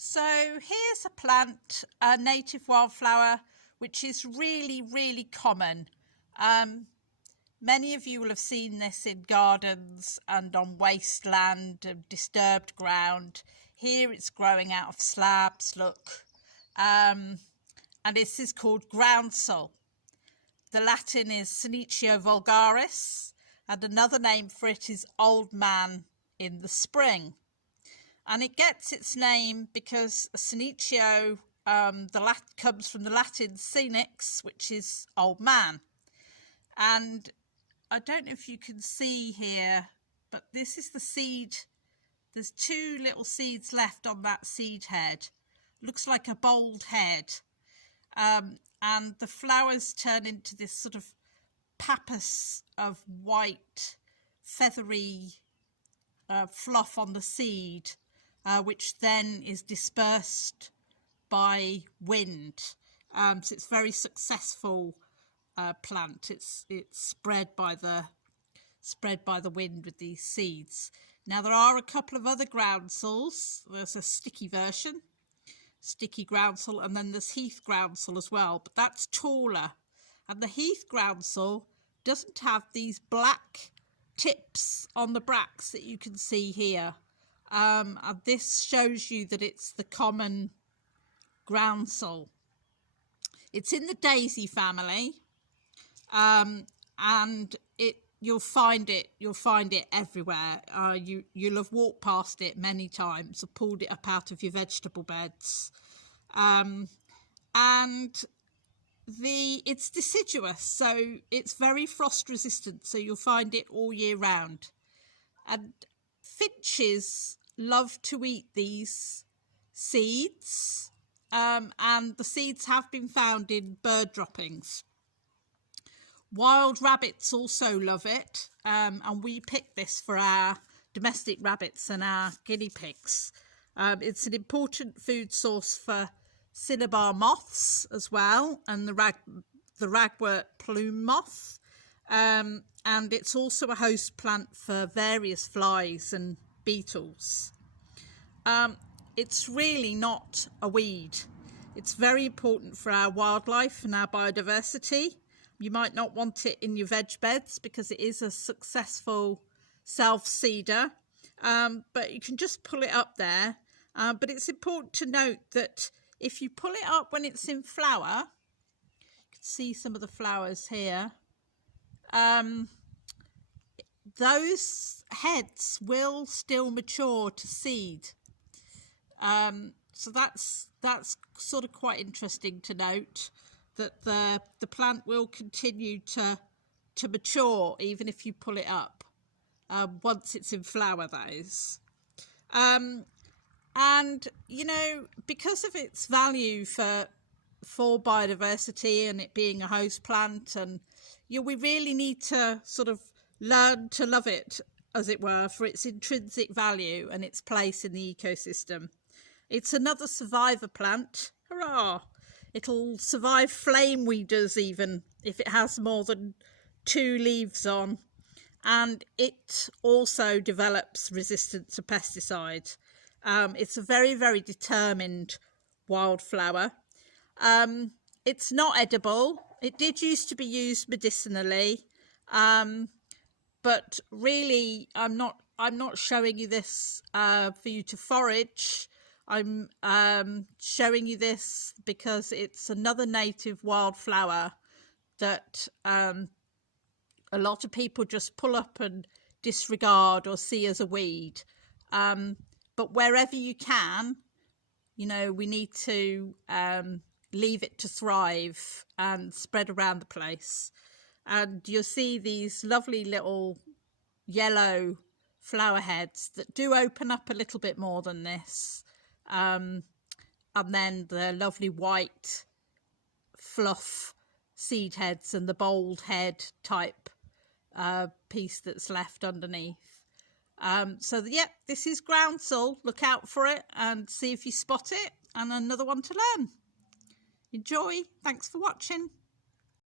So here's a plant, a native wildflower, which is really common. Many of you will have seen this in gardens and on wasteland and disturbed ground. Here it's growing out of slabs, look. And this is called groundsel. The Latin is Senecio vulgaris, and another name for it is old man in the spring. And it gets its name because Senecio comes from the Latin senex, which is old man. And I don't know if you can see here, but this is the seed. There's two little seeds left on that seed head. Looks like a bald head. And the flowers turn into this sort of pappus of white, feathery fluff on the seed, which then is dispersed by wind. So it's a very successful plant. It's spread by the wind with these seeds. Now there are a couple of other groundsels. There's a sticky version, sticky groundsel, and then there's heath groundsel as well, but that's taller. And the heath groundsel doesn't have these black tips on the bracts that you can see here. And this shows you that it's the common groundsel. It's in the daisy family, and you'll find it everywhere. You'll have walked past it many times or pulled it up out of your vegetable beds. And it's deciduous, so it's very frost resistant, so you'll find it all year round. And finches love to eat these seeds, and the seeds have been found in bird droppings. Wild rabbits also love it, and we pick this for our domestic rabbits and our guinea pigs. It's an important food source for cinnabar moths as well, and the ragwort plume moth, and it's also a host plant for various flies and beetles. It's really not a weed. It's very important for our wildlife and our biodiversity. You might not want it in your veg beds because it is a successful self-seeder, but you can just pull it up there. But it's important to note that if you pull it up when it's in flower, you can see some of the flowers here, those heads will still mature to seed. So that's sort of quite interesting to note, that the plant will continue to mature even if you pull it up, once it's in flower, that is. And you know, because of its value for biodiversity and it being a host plant, and we really need to sort of learn to love it, as it were, for its intrinsic value and its place in the ecosystem. It's another survivor plant. Hurrah! It'll survive flame weeders even if it has more than 2 leaves on. And it also develops resistance to pesticides. It's a very determined wildflower. It's not edible. It did used to be used medicinally, but really I'm not showing you this for you to forage. I'm showing you this because it's another native wildflower that a lot of people just pull up and disregard or see as a weed. But wherever you can, we need to leave it to thrive and spread around the place. And you'll see these lovely little yellow flower heads that do open up a little bit more than this. And then the lovely white fluff seed heads and the bold head type piece that's left underneath. So this is groundsel. Look out for it and see if you spot it, and another one to learn. Enjoy. Thanks for watching.